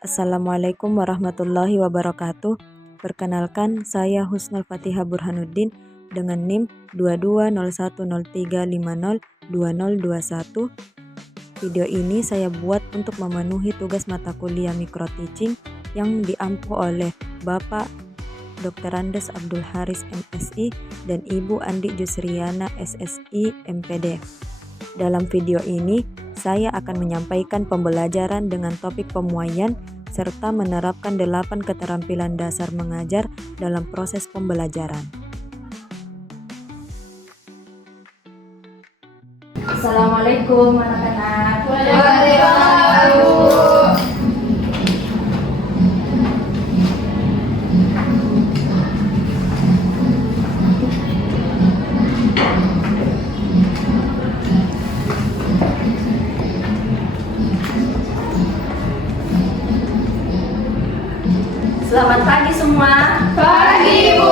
Assalamualaikum warahmatullahi wabarakatuh. Perkenalkan, saya Husnul Fatihah Burhanuddin dengan NIM 220103502021. Video ini saya buat untuk memenuhi tugas mata kuliah micro teaching yang diampu oleh Bapak Dr. Andes Abdul Haris MSI dan Ibu Andi Jusriana SSI MPD. Dalam video ini, saya akan menyampaikan pembelajaran dengan topik pemuaian serta menerapkan 8 keterampilan dasar mengajar dalam proses pembelajaran. Assalamualaikum anak-anak. Waalaikumsalam. Selamat pagi semua. Pagi, Bu.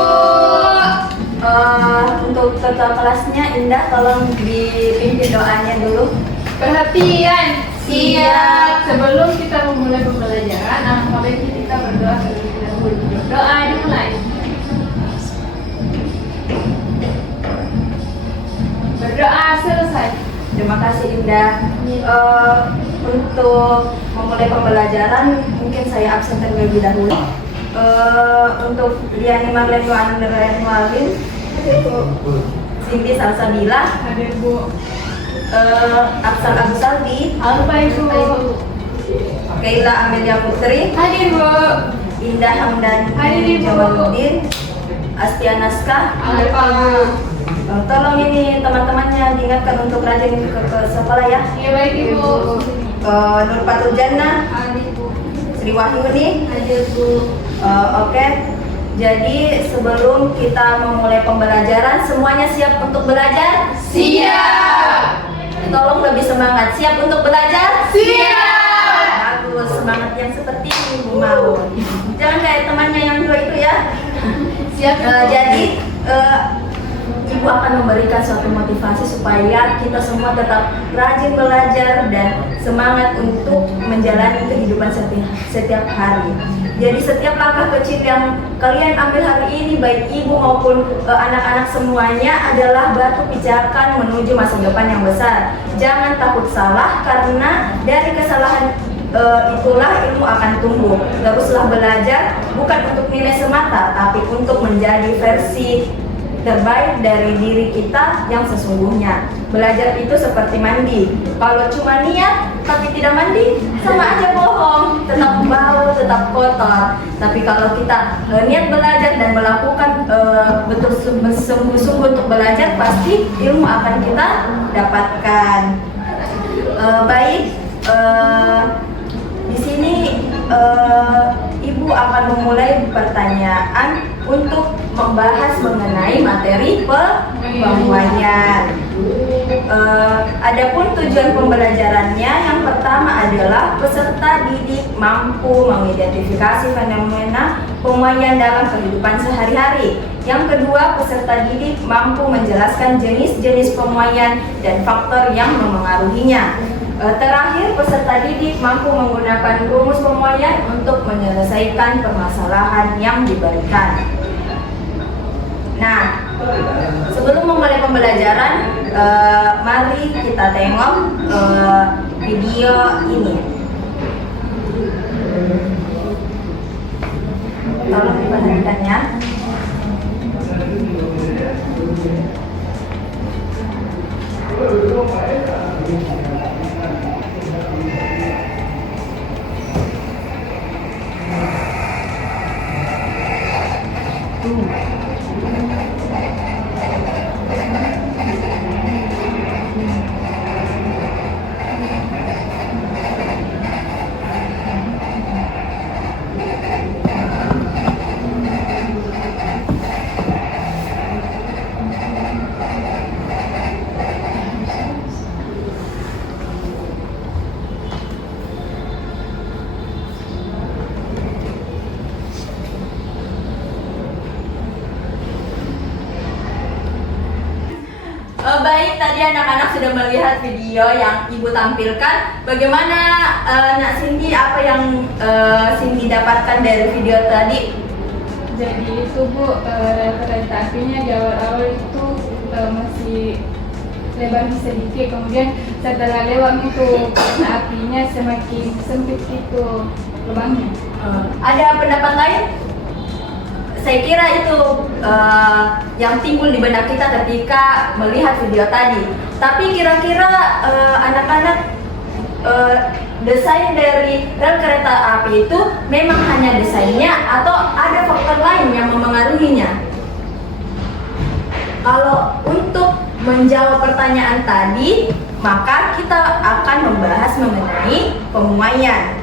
Untuk ketua kelasnya Indah, tolong dipimpin doanya dulu. Perhatian, siap. Sebelum kita memulai pembelajaran, alangkah baiknya kita berdoa terlebih dahulu. Doa dimulai. Berdoa selesai. Terima kasih Indah. Untuk memulai pembelajaran mungkin saya absen terlebih dahulu. Untuk Liani Marlene Andrea Malin, Cindy Salsabila, Hadir, Bu. Afsal Abu Saldi, Apa Ibu? Kaila Amelia Putri, Hadir, Bu. Indah Hamdani Hadir, Ibu. Jamaluddin, Astia Naskah. Hadir, Pak, Bu. Tolong ini teman-temannya diingatkan untuk rajin ke sekolah ya. Iya, baik, Ibu. Nur Fatul Jannah, Hadir, Bu. Sri Wahyuni. Hadir, Bu. Oke. Jadi sebelum kita memulai pembelajaran, semuanya siap untuk belajar? Siap. Tolong lebih semangat. Siap untuk belajar? Siap. Bagus, semangat yang seperti ini Bu mau. Jangan kayak temannya yang dua itu ya. Siap. Jadi Ibu akan memberikan suatu motivasi supaya kita semua tetap rajin belajar dan semangat untuk menjalani kehidupan setiap hari. Jadi setiap langkah kecil yang kalian ambil hari ini, baik ibu maupun anak-anak semuanya, adalah batu pijakan menuju masa depan yang besar. Jangan takut salah, karena dari kesalahan itulah ilmu akan tumbuh. Teruslah belajar, bukan untuk nilai semata, tapi untuk menjadi versi terbaik dari diri kita yang sesungguhnya. Belajar itu seperti mandi. Kalau cuma niat tapi tidak mandi, sama aja bohong, tetap bau, tetap kotor. Tapi kalau kita niat belajar dan melakukan betul sungguh-sungguh untuk belajar, pasti ilmu akan kita dapatkan. Baik, di sini Ibu akan memulai pertanyaan untuk membahas mengenai materi pemuaian. Adapun tujuan pembelajarannya, yang pertama adalah peserta didik mampu mengidentifikasi fenomena pemuaian dalam kehidupan sehari-hari. Yang kedua, peserta didik mampu menjelaskan jenis-jenis pemuaian dan faktor yang memengaruhinya. Terakhir, peserta didik mampu menggunakan rumus pemuaian untuk menyelesaikan permasalahan yang diberikan. Nah, sebelum memulai pembelajaran, mari kita tengok video ini. Tolong diperhatikan ya. Baik, tadi anak-anak sudah melihat video yang Ibu tampilkan. Bagaimana Nak Cindy, apa yang Cindy dapatkan dari video tadi? Jadi itu Bu, kereta apinya di awal-awal itu masih lebar sedikit, kemudian setelah lewat itu kereta apinya semakin sempit itu lubangnya. Ada pendapat lain? Saya kira itu yang timbul di benak kita ketika melihat video tadi. Tapi kira-kira anak-anak, desain dari rel kereta api itu memang hanya desainnya atau ada faktor lain yang memengaruhinya? Kalau untuk menjawab pertanyaan tadi, maka kita akan membahas mengenai pemuaian.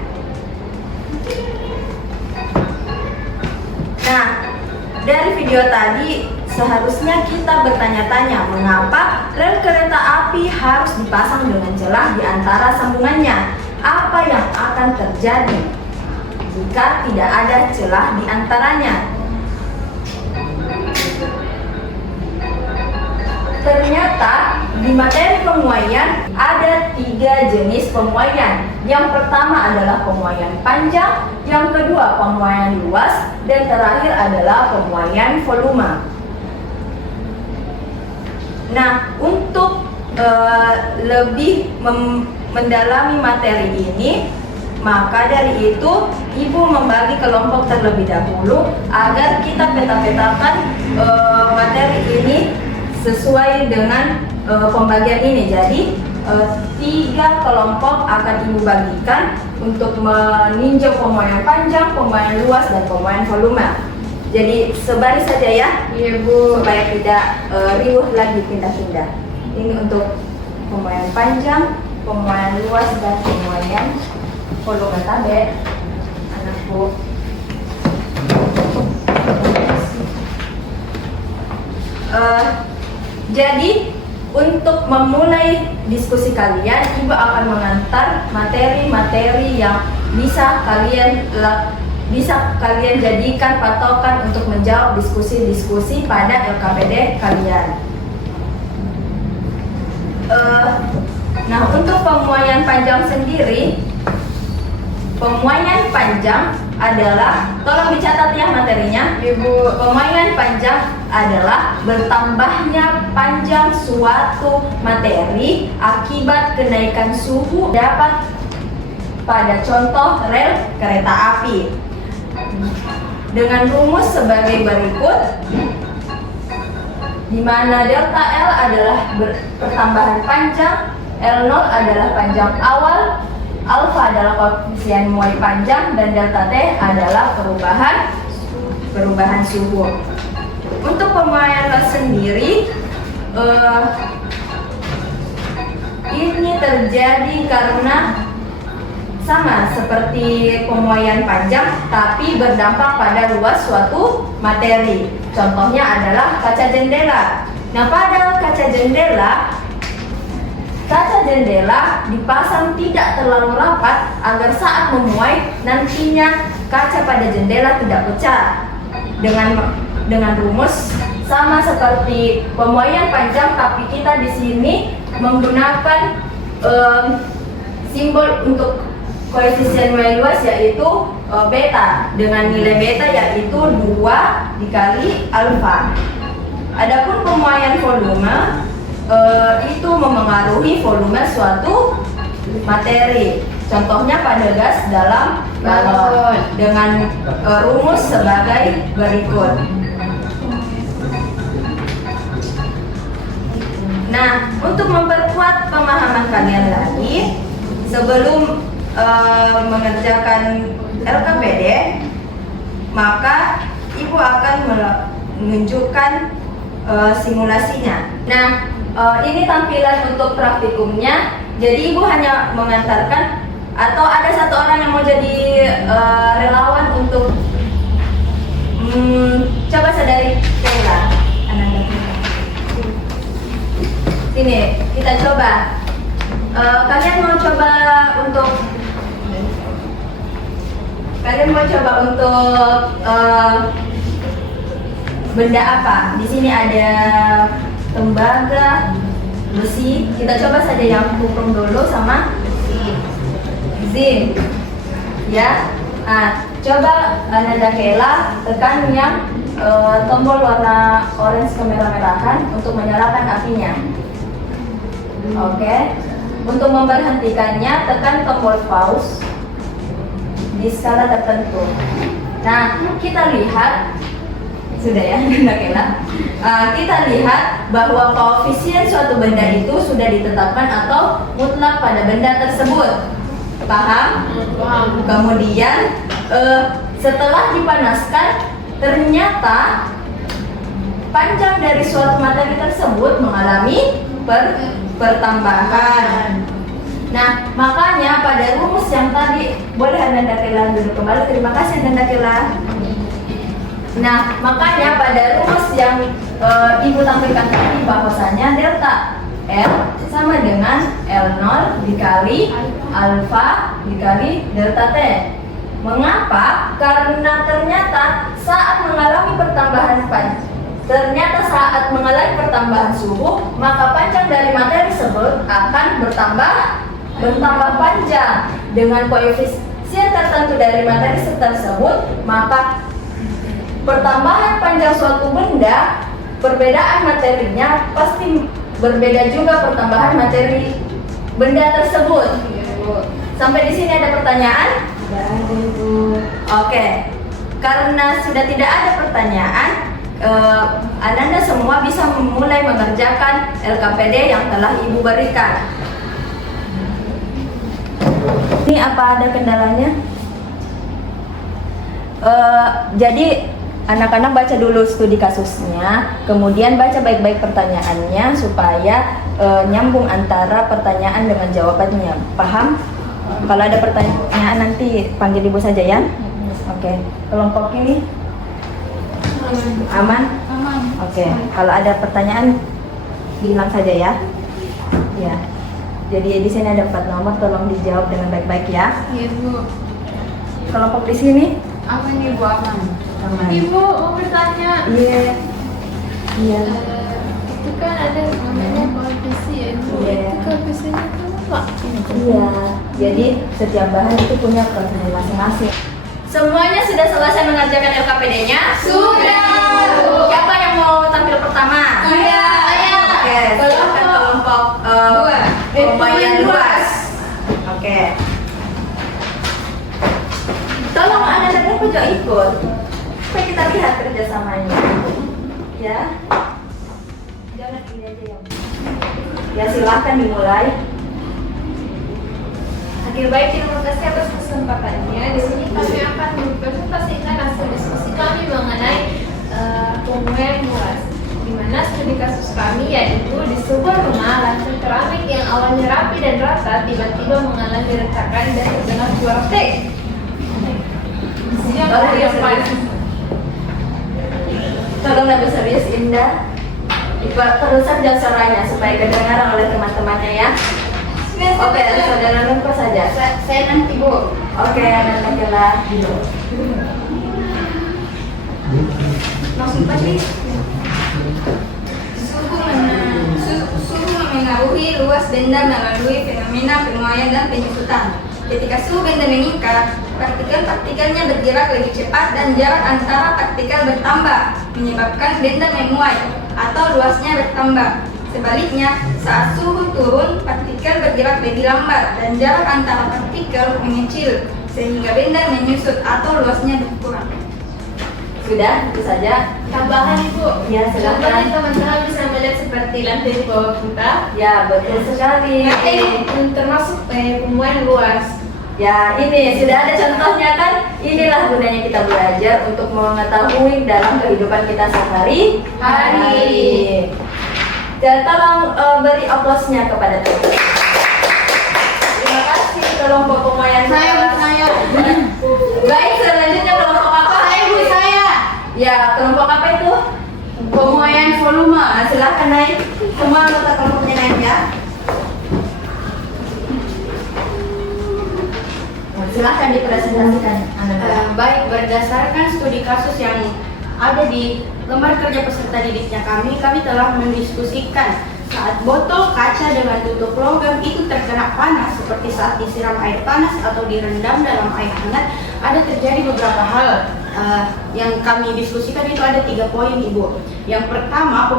Nah, dari video tadi seharusnya kita bertanya-tanya mengapa rel kereta api harus dipasang dengan celah di antara sambungannya. Apa yang akan terjadi jika tidak ada celah di antaranya? Ternyata di materi pemuaian ada 3 jenis pemuaian. Yang pertama adalah pemuaian panjang, yang kedua pemuaian luas, dan terakhir adalah pemuaian volume. Nah, untuk lebih mendalami materi ini, maka dari itu Ibu membagi kelompok terlebih dahulu agar kita peta-petakan materi ini sesuai dengan pembagian ini. Jadi 3 kelompok akan Ibu bagikan untuk meninjau pemuaian panjang, pemuaian luas, dan pemuaian volume. Jadi sebaris saja ya, Iya Bu. supaya tidak riuh lagi pindah-pindah. Ini untuk pemuaian panjang, pemuaian luas, dan pemuaian volume. Tabe anakku. Jadi untuk memulai diskusi kalian, Ibu akan mengantar materi-materi yang bisa kalian jadikan patokan untuk menjawab diskusi-diskusi pada LKPD kalian. Nah, untuk pemuaian panjang sendiri, pemuaian panjang adalah, tolong dicatat ya materinya, Ibu. Pemuaian panjang adalah bertambahnya panjang suatu materi akibat kenaikan suhu dapat pada contoh rel kereta api. Dengan rumus sebagai berikut, di mana delta L adalah pertambahan panjang, L0 adalah panjang awal, alfa adalah koefisien muai panjang, dan delta T adalah perubahan suhu. Untuk pemuaian luas sendiri, ini terjadi karena sama seperti pemuaian panjang, tapi berdampak pada luas suatu materi. Contohnya adalah kaca jendela. Nah, pada kaca jendela dipasang tidak terlalu rapat agar saat memuai nantinya kaca pada jendela tidak pecah. Dengan rumus sama seperti pemuaian panjang, tapi kita di sini menggunakan simbol untuk koefisien muai luas, yaitu beta, dengan nilai beta yaitu 2 dikali alfa. Adapun pemuaian volume itu memengaruhi volume suatu materi. Contohnya pada gas dalam balon dengan rumus sebagai berikut. Nah, untuk memperkuat pemahaman kalian lagi, sebelum mengerjakan LKPD, maka Ibu akan menunjukkan simulasinya. Nah, ini tampilan untuk praktikumnya. Jadi Ibu hanya mengantarkan, atau ada satu orang yang mau jadi relawan untuk coba sadari Sheila. Sini, kita coba. Kalian mau coba untuk benda apa? Di sini ada tembaga, besi. Kita coba saja yang kuprum dulu sama zinc. Ya. Nah, coba Nanda Kela tekan yang tombol warna orange kemerah-merahan untuk menyalakan apinya. Oke. Untuk memberhentikannya tekan tombol pause di skala tertentu. Nah, kita lihat sudah ya, Nanda Kela. Kita lihat bahwa koefisien suatu benda itu sudah ditetapkan atau mutlak pada benda tersebut. Paham? Paham. Kemudian setelah dipanaskan, ternyata panjang dari suatu materi tersebut mengalami pertambahan. Nah, makanya pada rumus yang tadi, boleh Nanda Kela dulu kembali. Terima kasih Nanda Kela. Nah, makanya pada rumus yang Ibu tampilkan tadi bahwasanya delta L sama dengan L0 dikali alfa dikali delta T. Mengapa? Karena ternyata saat mengalami pertambahan suhu, maka panjang dari materi tersebut akan bertambah panjang. Dengan koefisien tertentu dari materi tersebut, maka pertambahan panjang suatu benda, perbedaan materinya pasti berbeda juga pertambahan materi benda tersebut. Sampai di sini ada pertanyaan? Tidak ada, Ibu. Oke. Karena sudah tidak ada pertanyaan, Anda semua bisa mulai mengerjakan LKPD yang telah Ibu berikan. Ini apa ada kendalanya? Jadi anak-anak baca dulu studi kasusnya, kemudian baca baik-baik pertanyaannya supaya nyambung antara pertanyaan dengan jawabannya. Paham? Kalau ada pertanyaan nanti panggil Ibu saja ya. Oke. Kelompok ini aman? Aman. Oke. Kalau ada pertanyaan bilang saja ya. Ya. Jadi di sini ada 4 nomor, tolong dijawab dengan baik-baik ya. Iya, Bu. Kelompok di sini Aman, Ibu, aman. aman. Ibu mau bertanya. Iya. Iya. Itu kan ada namanya koefisien, Bu. Iya. Itu koefisiennya apa? Iya, jadi setiap bahan itu punya prosedur masing-masing. Semuanya sudah selesai mengerjakan LKPD-nya? Sudah. Siapa yang mau tampil pertama? Iya. Oke, silakan kelompok pemain luas. Oke. Tolong anak-anak juga ikut, supaya kita lihat kerjasamanya. Ya. Jangan ini aja yang. Ya silahkan dimulai. Oke, baik, terima kasih atas kesempatannya. Di sini kami akan mempresentasikan hasil diskusi kami mengenai pemulihan luas. Di mana studi kasus kami yaitu di sebuah rumah lantai keramik yang awalnya rapi dan rata tiba-tiba mengalami retakan dan terdengar suara tek. Tolong yang paling. Tolong lebih serius Indah. Terusan jauh suaranya supaya kedengaran oleh teman-temannya ya. Oke, saudara lupa saja. Saya nanti, Bu. Oke, Nanda Kela. Langsung pasti. Suhu memengaruhi luas benda melalui fenomena penuaian dan penyusutan. Ketika suhu benda meningkat, partikel-partikelnya bergerak lebih cepat dan jarak antara partikel bertambah, menyebabkan benda memuai atau luasnya bertambah. Sebaliknya, saat suhu turun, partikel bergerak lebih lambat dan jarak antara partikel mengecil, sehingga benda menyusut atau luasnya berkurang. Sudah, itu saja. Tambahan, Ibu. Ya, silakan. Contohnya teman-teman bisa melihat seperti lantai di bawah kita. Ya, betul sekali. Termasuk pemuaian luas. Ya, ini sudah ada contohnya kan? Inilah gunanya kita belajar untuk mengetahui dalam kehidupan kita sehari-hari. Dan tolong beri aplausnya kepada teman. Terima kasih kelompok pemuaian luas. Baik, selanjutnya kelompok apa? Saya. Ya, kelompok apa itu? Pemuaian volume. Nah, silahkan naik. Semua anggota kelompoknya naik ya. Nah, silahkan dipresentasikan. Baik, berdasarkan studi kasus yang ada di lembar kerja peserta didiknya kami telah mendiskusikan Saat botol kaca dengan tutup logam itu terkena panas seperti saat disiram air panas atau direndam dalam air hangat, ada terjadi beberapa hal yang kami diskusikan. Itu ada 3 poin, Ibu. Yang pertama,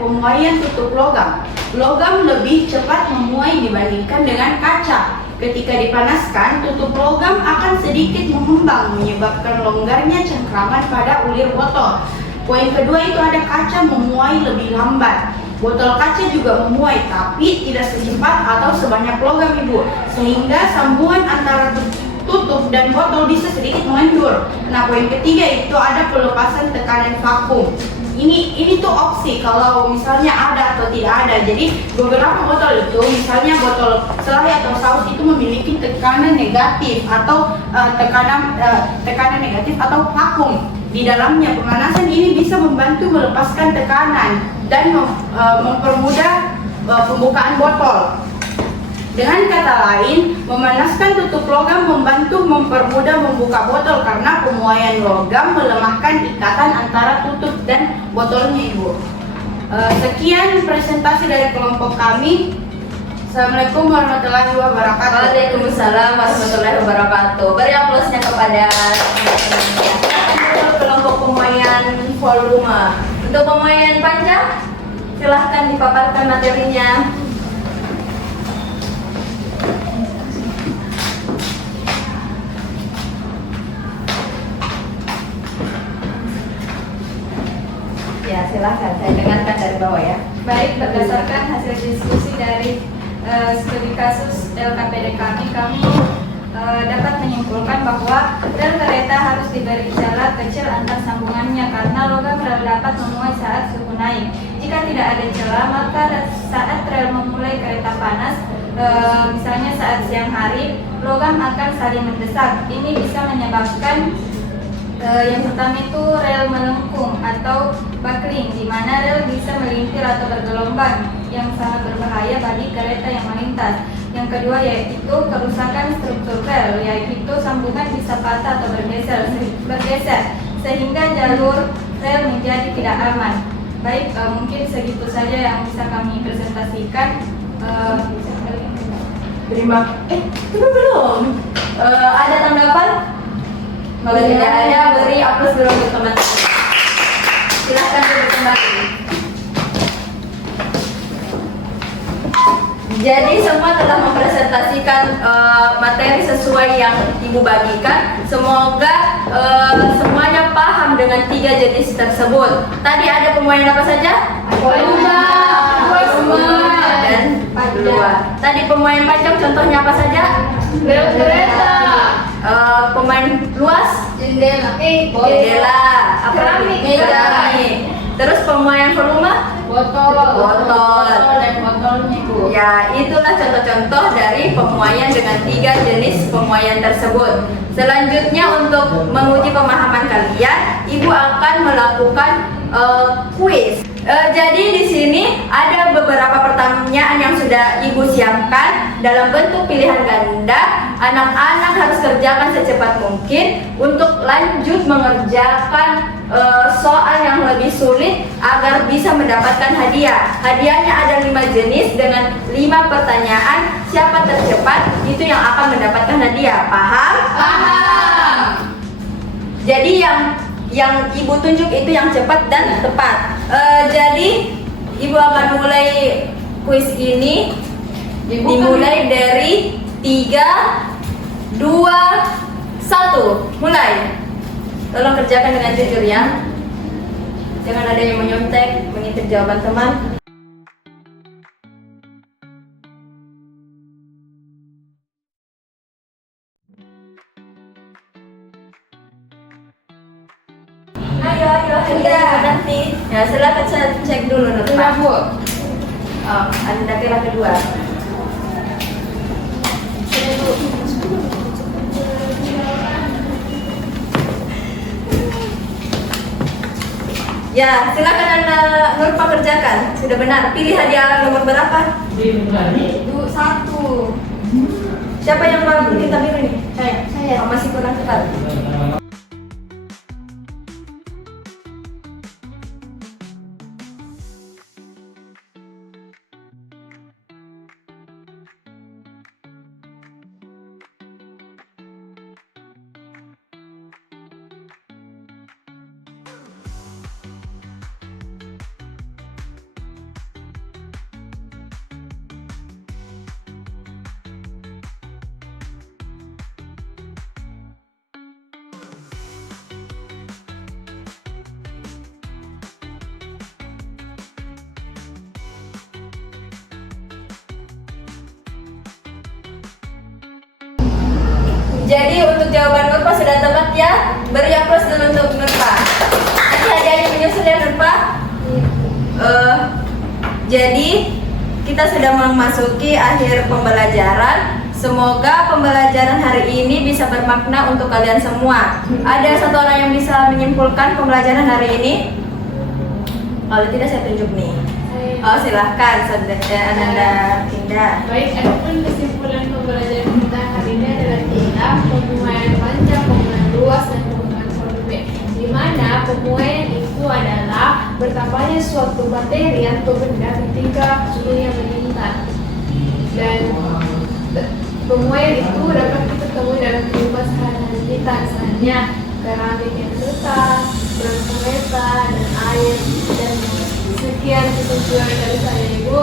pemuaian tutup logam. Logam lebih cepat memuai dibandingkan dengan kaca. Ketika dipanaskan, tutup logam akan sedikit mengembang, menyebabkan longgarnya cengkraman pada ulir botol. Poin kedua itu ada kaca memuai lebih lambat. Botol kaca juga memuai, tapi tidak secepat atau sebanyak logam, Ibu, sehingga sambungan antara tutup dan botol bisa sedikit mengendur. Nah, poin ketiga itu ada pelepasan tekanan vakum. Ini tuh opsi kalau misalnya ada atau tidak ada. Jadi beberapa botol itu, misalnya botol selai atau saus itu memiliki tekanan negatif atau tekanan negatif atau vakum di dalamnya. Pemanasan ini bisa membantu melepaskan tekanan dan mempermudah pembukaan botol. Dengan kata lain, memanaskan tutup logam membantu mempermudah membuka botol karena pemuaian logam melemahkan ikatan antara tutup dan botolnya, Ibu. Sekian presentasi dari kelompok kami. Assalamualaikum warahmatullahi wabarakatuh. Waalaikumsalam warahmatullahi wabarakatuh. Beri aplausnya kepada kelompok pemuaian volume. Untuk pemuaian panjang, silahkan dipaparkan materinya. Ya, silahkan. Saya dengarkan dari bawah ya. Baik, berdasarkan hasil diskusi dari studi kasus LKPD kami dapat menyimpulkan bahwa rel kereta harus diberi celah kecil antar sambungannya karena logam rel dapat memuai saat suhu naik. Jika tidak ada celah, maka saat rel memulai kereta panas, misalnya saat siang hari, logam akan saling mendesak. Ini bisa menyebabkan yang pertama itu rel melengkung atau buckling, di mana rel bisa melintir atau bergelombang yang sangat berbahaya bagi kereta yang melintas. Yang kedua yaitu kerusakan struktur rel, yaitu sambungan bisa patah atau bergeser sehingga jalur rel menjadi tidak aman. Baik, mungkin segitu saja yang bisa kami presentasikan. Belum. Ada tanggapan? Kalau tidak ada, beri aplaus dulu untuk teman-teman. Silahkan duduk kembali. Jadi semua telah mempresentasikan materi sesuai yang Ibu bagikan. Semoga semuanya paham dengan 3 jenis tersebut. Tadi ada pemuaian apa saja? Volume, dan dua. Tadi pemuaian panjang contohnya apa saja? rel kereta, Pemain luas? Jendela. Jendela. Keramik. Keramik. Terus pemuaian volume? botol Dan botolnya, Bu. Ya, itulah contoh-contoh dari pemuaian dengan 3 jenis pemuaian tersebut. Selanjutnya untuk menguji pemahaman kalian, Ibu akan melakukan kuis. Jadi di sini ada beberapa pertanyaan yang sudah Ibu siapkan dalam bentuk pilihan ganda. Anak-anak harus kerjakan secepat mungkin untuk lanjut mengerjakan soal yang lebih sulit agar bisa mendapatkan hadiah. Hadiahnya ada 5 jenis dengan 5 pertanyaan. Siapa tercepat itu yang akan mendapatkan hadiah. Paham? Paham. Jadi yang Ibu tunjuk itu yang cepat dan tepat. Jadi Ibu akan mulai kuis ini. Dimulai dari 3, 2, 1. Mulai. Tolong kerjakan dengan jujur ya. Jangan ada yang menyontek, mengintip jawaban teman. Ayo, nanti. Ya, silakan cek dulu Nurma. Sudah, Bu. Anda kira kedua. Ya, silakan Anda Nurma kerjakan. Sudah benar. Pilih hadiah nomor berapa? 1. Siapa yang mau kita pilih nih? Saya. Oh, masih kurang cepat. Jadi untuk jawaban Nurpa sudah tepat ya. Beri aplaus dulu untuk Nurpa. Nanti hadiahnya menyusul ya Nurpa. Jadi kita sudah memasuki akhir pembelajaran. Semoga pembelajaran hari ini bisa bermakna untuk kalian semua. Ada satu orang yang bisa menyimpulkan pembelajaran hari ini? Kalau tidak saya tunjuk nih. Oh silahkan, Ananda Indah. Baik, adapun kesimpulan pembelajaran kita hari ini adalah tentang pemuaian panjang, pemuaian luas, dan pemuaian volume. Di mana pemuaian itu adalah bertambahnya suatu materi atau benda ketika suhunya meningkat. Dan pemuaian itu dapat kita temui dalam kehidupan sehari-hari kita, misalnya keramik yang retak, berkereta, dan air, dan sekian kesimpulan dari saya Ibu.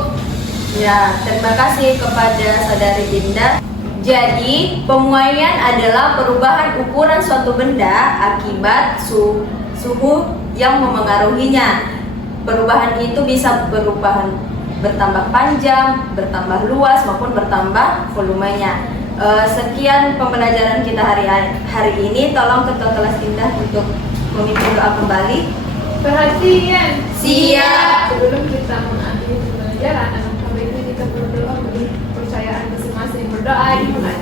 Ya, terima kasih kepada Saudari Dinda. Jadi, pemuaian adalah perubahan ukuran suatu benda akibat suhu yang memengaruhinya. Perubahan itu bisa bertambah panjang, bertambah luas, maupun bertambah volumenya. Sekian pembelajaran kita hari ini. Tolong Ketua Kelas Indah untuk memimpin doa kembali. Perhatian. Siap. Sebelum kita mengakhiri pembelajaran, alangkah baiknya kita berdoa beri kepercayaan masing-masing. Berdoa dimulai.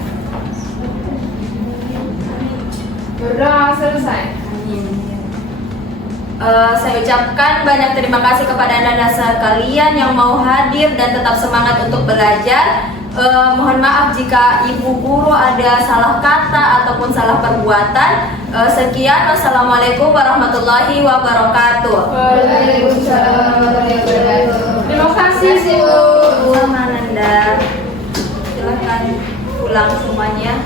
Berdoa selesai. Saya ucapkan banyak terima kasih kepada Anda sekalian yang mau hadir dan tetap semangat untuk belajar. Mohon maaf jika ibu guru ada salah kata ataupun salah perbuatan. Sekian, wassalamualaikum warahmatullahi wabarakatuh. Waalaikumsalam warahmatullahi wabarakatuh. Terima kasih Bu. Sama Nanda. Silakan pulang semuanya.